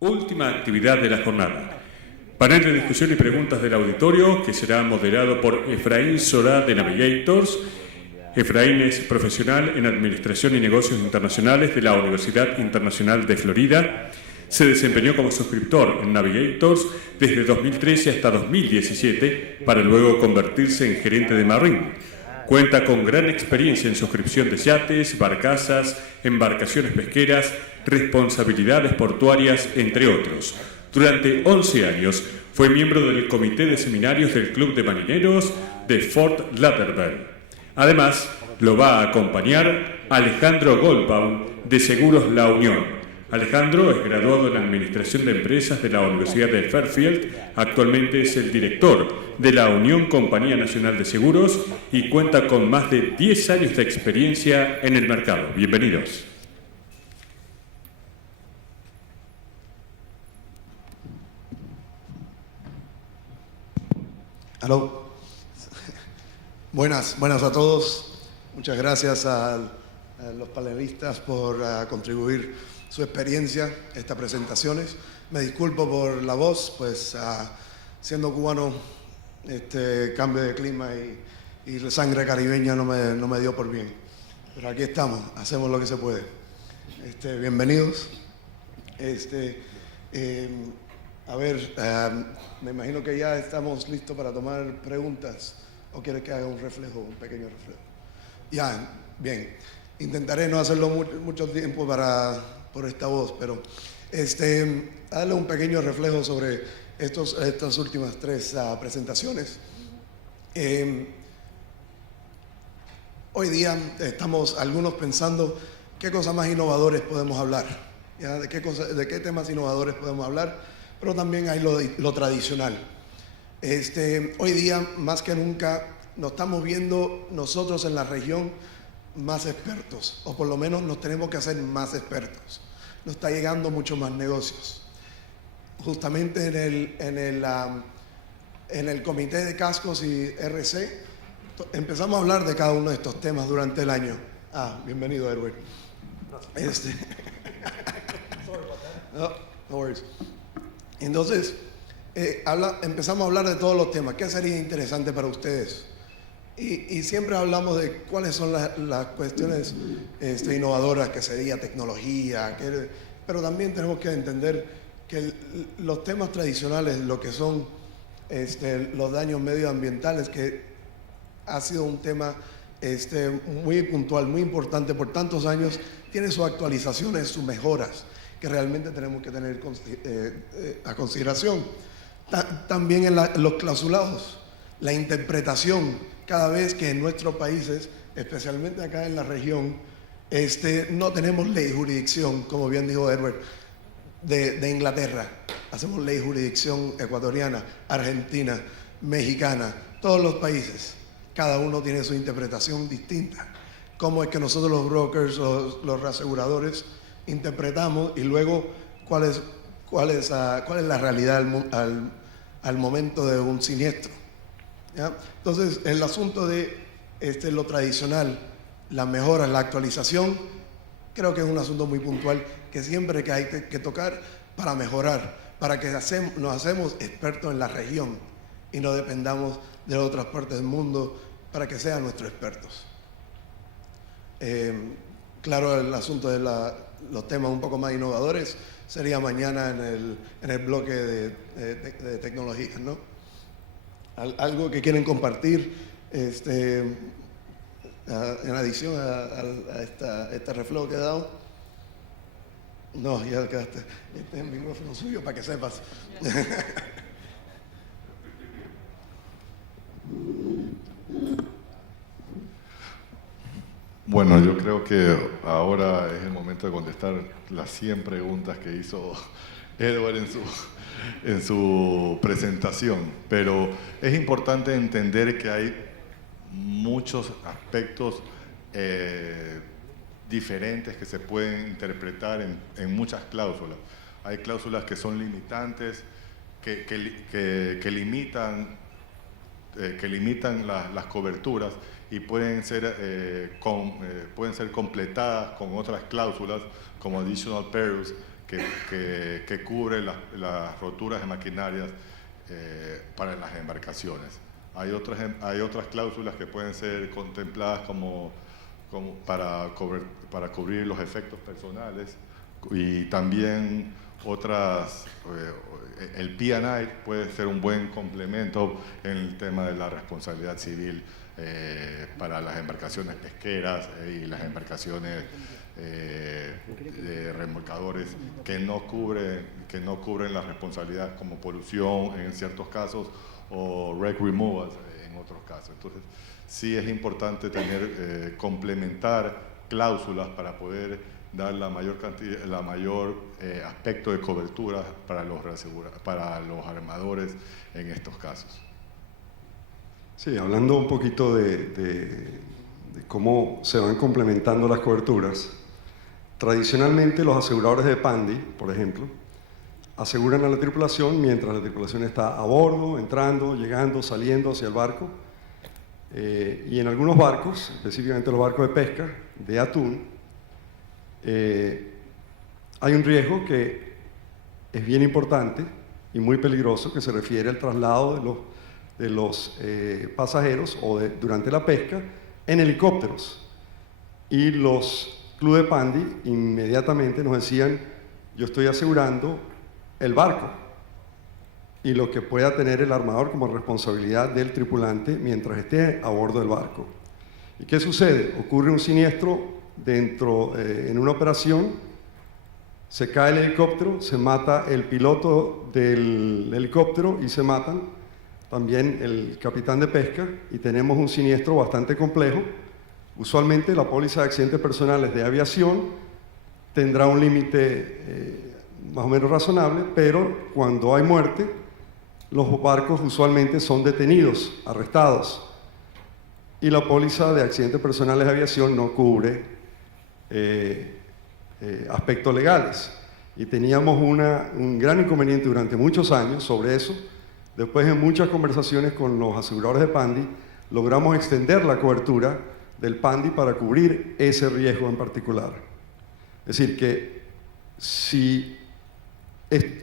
Última actividad de la jornada. Panel de discusión y preguntas del auditorio que será moderado por Efraín Solá de Navigators. Efraín es profesional en Administración y Negocios Internacionales de la Universidad Internacional de Florida. Se desempeñó como suscriptor en Navigators desde 2013 hasta 2017 para luego convertirse en gerente de Marine. Cuenta con gran experiencia en suscripción de yates, barcazas, embarcaciones pesqueras, responsabilidades portuarias, entre otros. Durante 11 años fue miembro del Comité de Seminarios del Club de Marineros de Fort Lauderdale. Además, lo va a acompañar Alejandro Goldbaum de Seguros La Unión. Alejandro es graduado en Administración de Empresas de la Universidad de Fairfield. Actualmente es el director de la Unión Compañía Nacional de Seguros y cuenta con más de 10 años de experiencia en el mercado. Bienvenidos. Aló. Buenas a todos. Muchas gracias a los panelistas por contribuir su experiencia a estas presentaciones. Me disculpo por la voz, pues siendo cubano, cambio de clima y la sangre caribeña no me dio por bien. Pero aquí estamos, hacemos lo que se puede. Bienvenidos. Me imagino que ya estamos listos para tomar preguntas. ¿O quieres que haga un pequeño reflejo? Ya, bien. Intentaré no hacerlo mucho tiempo por esta voz, pero darle un pequeño reflejo sobre estas últimas tres presentaciones. Hoy día estamos algunos pensando qué cosas más innovadores podemos hablar, ¿ya? De qué temas innovadores podemos hablar, pero también hay lo tradicional. Hoy día, más que nunca, nos estamos viendo nosotros en la región más expertos, o por lo menos nos tenemos que hacer más expertos. Nos está llegando mucho más negocios. Justamente en el Comité de Cascos y RC empezamos a hablar de cada uno de estos temas durante el año. Bienvenido, Edward. No worries. Entonces, empezamos a hablar de todos los temas. ¿Qué sería interesante para ustedes? Y siempre hablamos de cuáles son las cuestiones innovadoras, que sería tecnología, pero también tenemos que entender que los temas tradicionales, lo que son los daños medioambientales, que ha sido un tema muy puntual, muy importante por tantos años, tiene sus actualizaciones, sus mejoras, que realmente tenemos que tener a consideración. También en los clausulados, la interpretación. Cada vez que en nuestros países, especialmente acá en la región, no tenemos ley y jurisdicción, como bien dijo Edward, de Inglaterra. Hacemos ley y jurisdicción ecuatoriana, argentina, mexicana, todos los países. Cada uno tiene su interpretación distinta. Cómo es que nosotros los brokers, los reaseguradores, interpretamos y luego cuál es la realidad al momento de un siniestro. ¿Ya? Entonces, el asunto de lo tradicional, las mejoras, la actualización, creo que es un asunto muy puntual que siempre que hay que tocar para mejorar, para que nos hacemos expertos en la región y no dependamos de otras partes del mundo para que sean nuestros expertos. Claro, el asunto de los temas un poco más innovadores sería mañana en el bloque de tecnologías, ¿no? Algo que quieren compartir en adición a este reflejo que he dado. No, ya quedaste. Este es el micrófono suyo para que sepas. Bueno, yo creo que ahora es el momento de contestar las 100 preguntas que hizo Edward en su presentación, pero es importante entender que hay muchos aspectos diferentes que se pueden interpretar en muchas cláusulas. Hay cláusulas que son limitantes, que limitan las coberturas y pueden ser completadas con otras cláusulas como additional perils que cubre las roturas de maquinarias para las embarcaciones. Hay otras cláusulas que pueden ser contempladas para cubrir los efectos personales, y también otras, el P&I puede ser un buen complemento en el tema de la responsabilidad civil para las embarcaciones pesqueras y las embarcaciones de remolcadores que no cubren la responsabilidad, como polución en ciertos casos o wreck removals en otros casos. Entonces sí es importante complementar cláusulas para poder dar la mayor aspecto de cobertura para los armadores en estos casos. Sí, hablando un poquito de cómo se van complementando las coberturas, tradicionalmente los aseguradores de Pandy, por ejemplo, aseguran a la tripulación mientras la tripulación está a bordo, entrando, llegando, saliendo hacia el barco. Y en algunos barcos, específicamente los barcos de pesca, de atún, hay un riesgo que es bien importante y muy peligroso, que se refiere al traslado de los pasajeros durante la pesca en helicópteros. Y los clubes de Pandy inmediatamente nos decían: yo estoy asegurando el barco y lo que pueda tener el armador como responsabilidad del tripulante mientras esté a bordo del barco. ¿Y qué sucede? Ocurre un siniestro en una operación, se cae el helicóptero, se mata el piloto del helicóptero y se matan también el capitán de pesca, y tenemos un siniestro bastante complejo. Usualmente la póliza de accidentes personales de aviación tendrá un límite más o menos razonable, pero cuando hay muerte, los barcos usualmente son detenidos, arrestados, y la póliza de accidentes personales de aviación no cubre aspectos legales. Y teníamos un gran inconveniente durante muchos años sobre eso. Después de muchas conversaciones con los aseguradores de Pandy, logramos extender la cobertura del Pandy para cubrir ese riesgo en particular. Es decir, que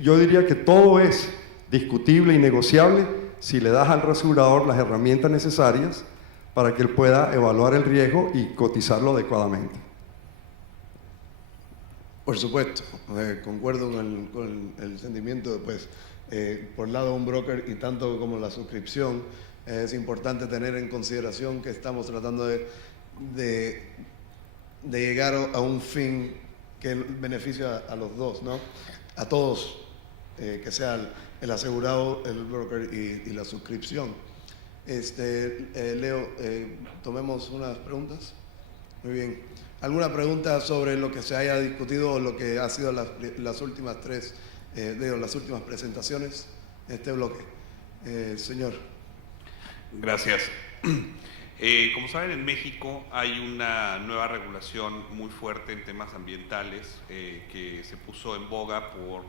yo diría que todo es discutible y negociable si le das al asegurador las herramientas necesarias para que él pueda evaluar el riesgo y cotizarlo adecuadamente. Por supuesto, concuerdo con el sentimiento, pues, por el lado de un broker, y tanto como la suscripción, es importante tener en consideración que estamos tratando de llegar a un fin que beneficia a los dos, ¿no? A todos, que sea el asegurado, el broker y la suscripción. Leo, tomemos unas preguntas. Muy bien. ¿Alguna pregunta sobre lo que se haya discutido o lo que ha sido las últimas las últimas presentaciones en este bloque? Señor. Gracias. Como saben, en México hay una nueva regulación muy fuerte en temas ambientales que se puso en boga por,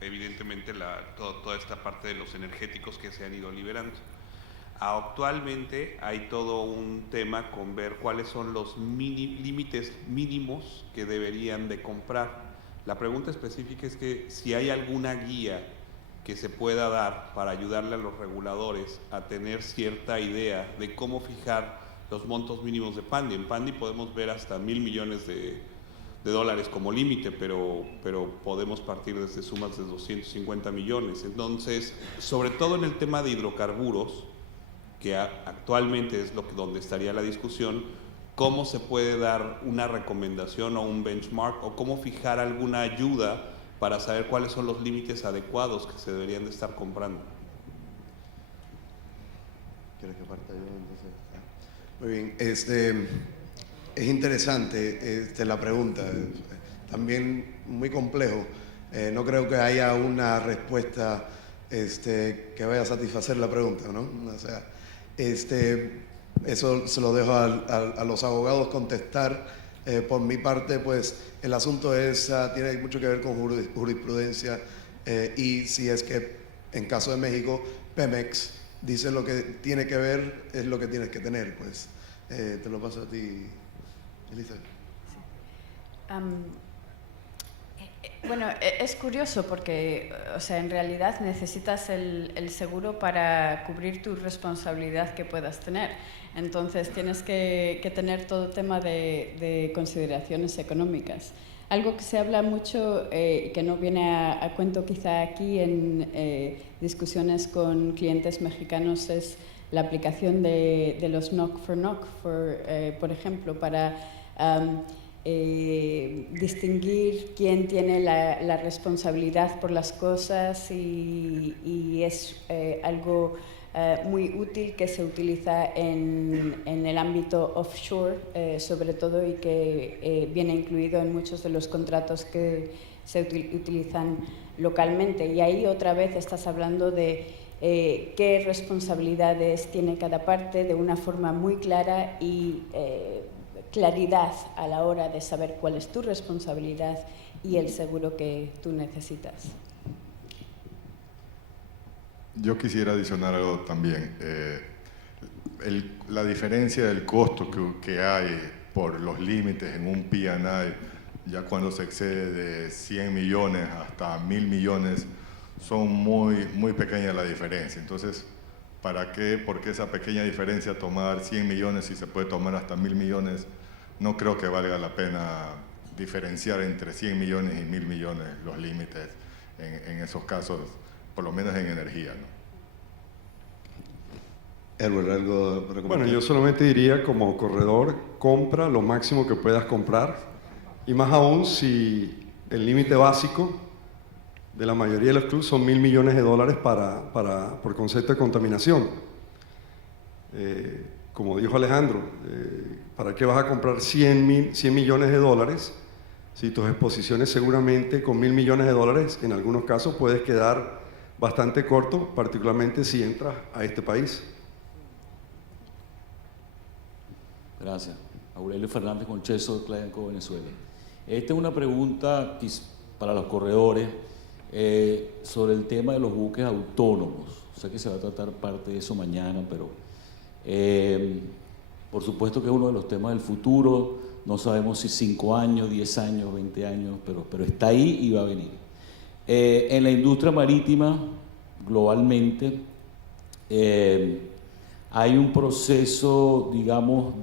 evidentemente, toda esta parte de los energéticos que se han ido liberando. Actualmente hay todo un tema con ver cuáles son los límites mínimos que deberían de comprar. La pregunta específica es que si hay alguna guía que se pueda dar para ayudarle a los reguladores a tener cierta idea de cómo fijar los montos mínimos de Pandy. En Pandy podemos ver hasta $1,000 millones de dólares como límite, pero podemos partir desde sumas de 250 millones. Entonces, sobre todo en el tema de hidrocarburos, que actualmente es donde estaría la discusión, cómo se puede dar una recomendación o un benchmark, o cómo fijar alguna ayuda para saber cuáles son los límites adecuados que se deberían de estar comprando. ¿Quieres que parta yo entonces? Muy bien, es interesante la pregunta, también muy complejo. No creo que haya una respuesta que vaya a satisfacer la pregunta, ¿no? O sea, eso se lo dejo a los abogados contestar. Por mi parte, pues el asunto tiene mucho que ver con jurisprudencia, y si es que en caso de México, Pemex dice lo que tiene que ver, es lo que tienes que tener, pues. Te lo paso a ti, Elizabeth. Bueno, es curioso porque, o sea, en realidad necesitas el seguro para cubrir tu responsabilidad que puedas tener. Entonces tienes que tener todo tema de consideraciones económicas. Algo que se habla mucho, que no viene a cuento quizá aquí en discusiones con clientes mexicanos, es la aplicación de los knock for knock, por ejemplo, para distinguir quién tiene la responsabilidad por las cosas y es algo muy útil que se utiliza en el ámbito offshore, sobre todo, y que viene incluido en muchos de los contratos que se utilizan localmente. Y ahí otra vez estás hablando de qué responsabilidades tiene cada parte de una forma muy clara y claridad a la hora de saber cuál es tu responsabilidad y el seguro que tú necesitas. Yo quisiera adicionar algo también. La diferencia del costo que hay por los límites en un P&I, ya cuando se excede de 100 millones hasta 1.000 millones, son muy pequeña la diferencia. Entonces, ¿para qué? ¿Por qué esa pequeña diferencia tomar 100 millones si se puede tomar hasta 1.000 millones? No creo que valga la pena diferenciar entre 100 millones y 1.000 millones los límites en esos casos, por lo menos en energía, ¿no? Edward, ¿algo para comentar? Bueno, yo solamente diría, como corredor, compra lo máximo que puedas comprar, y más aún si el límite básico de la mayoría de los clubes son $1.000 millones por concepto de contaminación. Como dijo Alejandro, ¿para qué vas a comprar 100 millones de dólares si tus exposiciones seguramente con $1.000 millones en algunos casos puedes quedar bastante corto, particularmente si entras a este país? Gracias. Aurelio Fernández Concheso, de Clayanco, Venezuela. Esta es una pregunta para los corredores sobre el tema de los buques autónomos. Sé que se va a tratar parte de eso mañana, pero por supuesto que es uno de los temas del futuro. No sabemos si 5 años, 10 años, 20 años, pero está ahí y va a venir. En la industria marítima, globalmente, hay un proceso, digamos,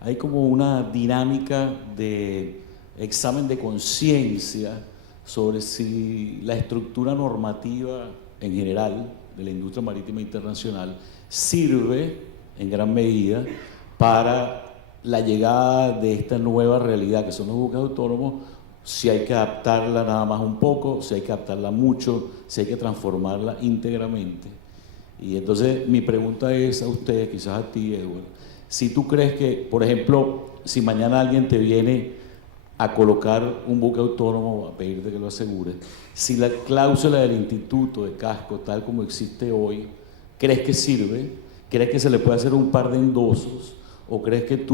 hay como una dinámica de examen de conciencia sobre si la estructura normativa en general de la industria marítima internacional sirve en gran medida para la llegada de esta nueva realidad que son los buques autónomos, si hay que adaptarla nada más un poco, si hay que adaptarla mucho, si hay que transformarla íntegramente. Y entonces mi pregunta es a ustedes, quizás a ti, Edward, si tú crees que, por ejemplo, si mañana alguien te viene a colocar un buque autónomo, a pedirte que lo asegures, si la cláusula del instituto de casco, tal como existe hoy, ¿crees que sirve? ¿Crees que se le puede hacer un par de endosos? ¿O crees que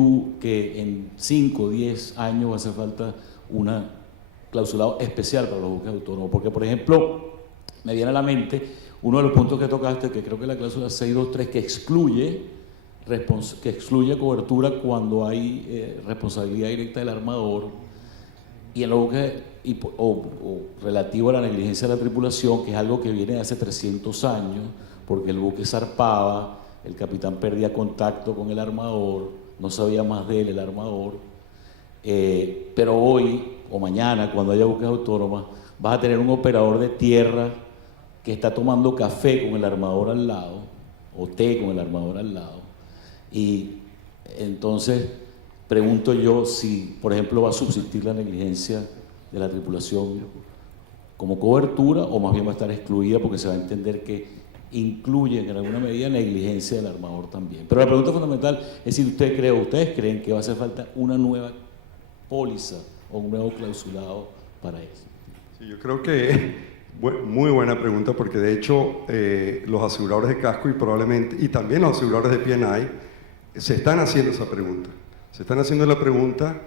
en 5 o 10 años va a hacer falta una clausulado especial para los buques autónomos? Porque, por ejemplo, me viene a la mente uno de los puntos que tocaste, que creo que es la cláusula 623, que excluye cobertura cuando hay responsabilidad directa del armador, y en los buques o relativo a la negligencia de la tripulación, que es algo que viene de hace 300 años, porque el buque zarpaba, el capitán perdía contacto con el armador, no sabía más de él, el armador. Pero hoy o mañana, cuando haya buques autónomos, vas a tener un operador de tierra que está tomando café con el armador al lado, o té con el armador al lado. Y entonces pregunto yo si, por ejemplo, va a subsistir la negligencia de la tripulación como cobertura, o más bien va a estar excluida porque se va a entender que incluye en alguna medida negligencia del armador también. Pero la pregunta fundamental es si ustedes creen que va a hacer falta una nueva póliza o un nuevo clausulado para eso. Sí, yo creo que muy buena pregunta, porque de hecho los aseguradores de casco y también los aseguradores de P&I se están haciendo esa pregunta. Se están haciendo la pregunta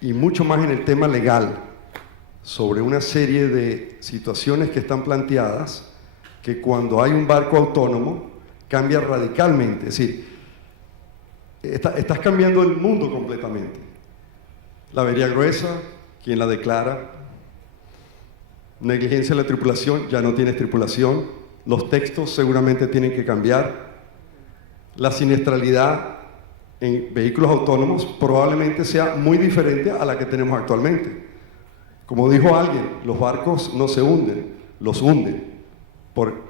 y mucho más en el tema legal, sobre una serie de situaciones que están planteadas, que cuando hay un barco autónomo cambia radicalmente. Es decir, estás cambiando el mundo completamente. La avería gruesa, quien la declara. Negligencia de la tripulación, ya no tienes tripulación. Los textos seguramente tienen que cambiar. La siniestralidad en vehículos autónomos probablemente sea muy diferente a la que tenemos actualmente. Como dijo alguien, los barcos no se hunden, los hunden por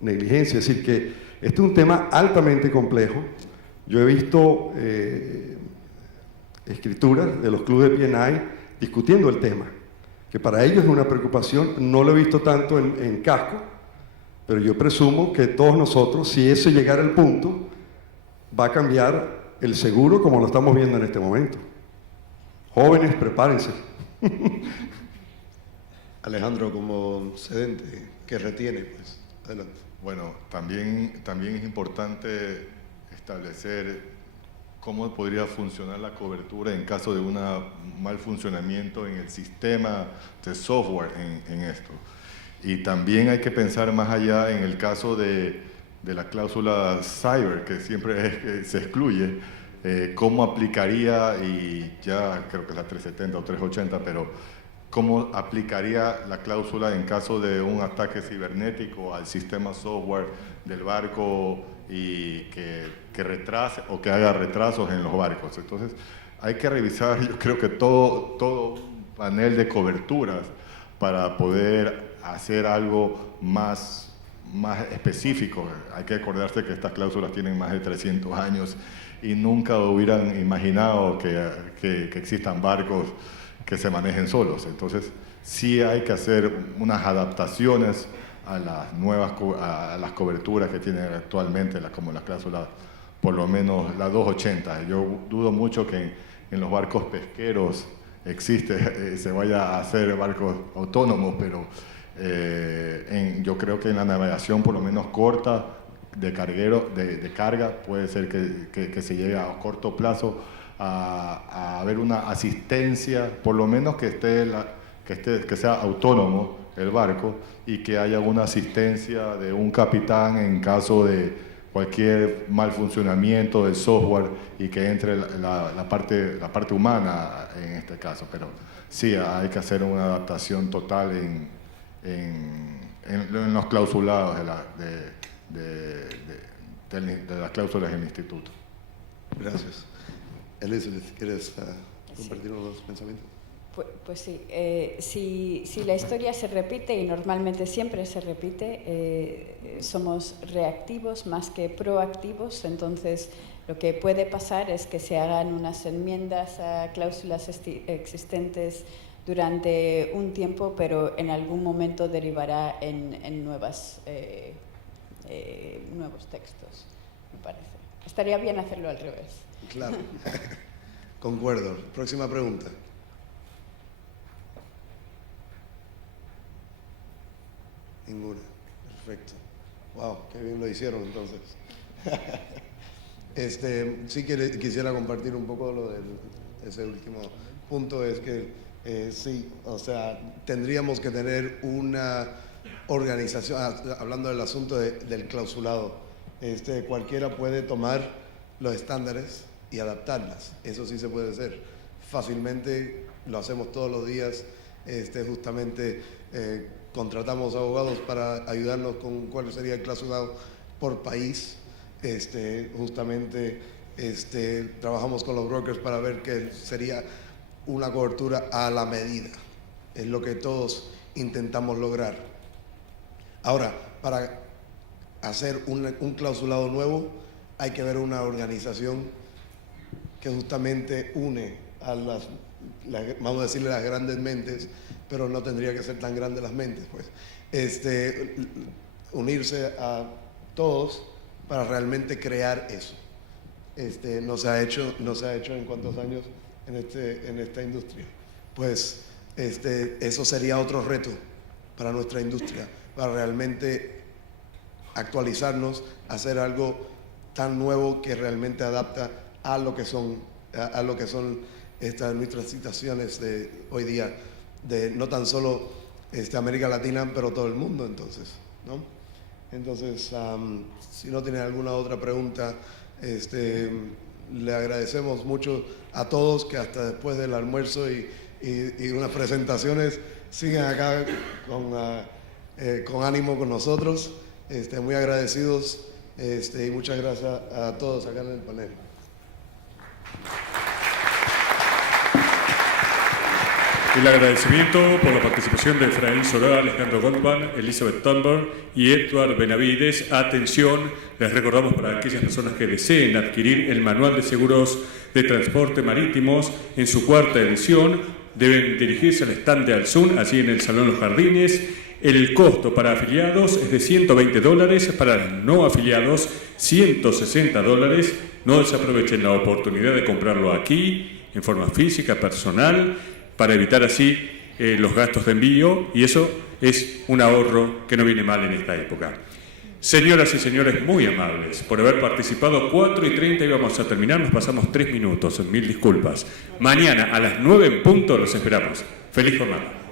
negligencia. Es decir, que este es un tema altamente complejo. Yo he visto escrituras de los clubes de P&I discutiendo el tema, que para ellos es una preocupación. No lo he visto tanto en casco, pero yo presumo que todos nosotros, si eso llegara al punto, va a cambiar el seguro como lo estamos viendo en este momento. Jóvenes, prepárense. Alejandro, como sedente, que retiene, pues, adelante. Bueno, también es importante establecer cómo podría funcionar la cobertura en caso de un mal funcionamiento en el sistema de software en esto. Y también hay que pensar más allá en el caso de la cláusula cyber, que siempre se excluye, cómo aplicaría, y ya creo que es la 370 o 380, pero cómo aplicaría la cláusula en caso de un ataque cibernético al sistema software del barco y que retrase o que haga retrasos en los barcos. Entonces hay que revisar, yo creo que todo un panel de coberturas para poder hacer algo más específico. Hay que acordarse que estas cláusulas tienen más de 300 años y nunca hubieran imaginado que existan barcos que se manejen solos. Entonces sí hay que hacer unas adaptaciones a las coberturas que tienen actualmente, como las cláusulas, por lo menos la 280. Yo dudo mucho que en los barcos pesqueros se vaya a hacer barcos autónomos, pero yo creo que en la navegación, por lo menos corta, de carga, puede ser que se llegue a corto plazo a haber una asistencia, por lo menos que sea autónomo el barco, y que haya una asistencia de un capitán en caso de cualquier mal funcionamiento del software y que entre la parte humana en este caso. Pero sí, hay que hacer una adaptación total en los clausulados de las cláusulas del instituto. Gracias. Elizabeth, ¿quieres compartir unos pensamientos? Pues sí, si la historia se repite, y normalmente siempre se repite, somos reactivos más que proactivos. Entonces lo que puede pasar es que se hagan unas enmiendas a cláusulas existentes durante un tiempo, pero en algún momento derivará en nuevos textos, me parece. Estaría bien hacerlo al revés. Claro. Concuerdo. Próxima pregunta. Ninguna. Perfecto. Wow, qué bien lo hicieron entonces. Sí quisiera compartir un poco lo de ese último punto. Es que sí, o sea, tendríamos que tener una organización, hablando del asunto del clausulado. Cualquiera puede tomar los estándares y adaptarlas. Eso sí se puede hacer fácilmente, lo hacemos todos los días. Justamente contratamos abogados para ayudarnos con cuál sería el clausulado por país. Justamente trabajamos con los brokers para ver qué sería una cobertura a la medida. Es lo que todos intentamos lograr. Ahora, para hacer un clausulado nuevo hay que ver una organización que justamente une a vamos a decirle las grandes mentes, pero no tendría que ser tan grandes las mentes, pues. Unirse a todos para realmente crear eso. No se ha hecho en cuántos años en esta industria. Pues eso sería otro reto para nuestra industria, para realmente actualizarnos, hacer algo tan nuevo que realmente adapta a lo que son nuestras situaciones de hoy día, de no tan solo América Latina, pero todo el mundo, entonces, ¿no? Entonces, si no tienen alguna otra pregunta, le agradecemos mucho a todos, que hasta después del almuerzo y y unas presentaciones. Sigan acá con ánimo con nosotros. Muy agradecidos y muchas gracias a todos acá en el panel. El agradecimiento por la participación de Efraín Solá, Alejandro Goldman, Elizabeth Thunberg y Edward Benavides. Atención, les recordamos para aquellas personas que deseen adquirir el Manual de Seguros de Transporte Marítimos en su 4ª edición, deben dirigirse al stand de Alsun, allí en el Salón Los Jardines. El costo para afiliados es de $120, para no afiliados $160. No desaprovechen la oportunidad de comprarlo aquí, en forma física, personal, para evitar así los gastos de envío, y eso es un ahorro que no viene mal en esta época. Señoras y señores, muy amables por haber participado. 4:30 íbamos a terminar, nos pasamos 3 minutos, 1000 disculpas. Mañana a las 9 en punto los esperamos. Feliz jornada.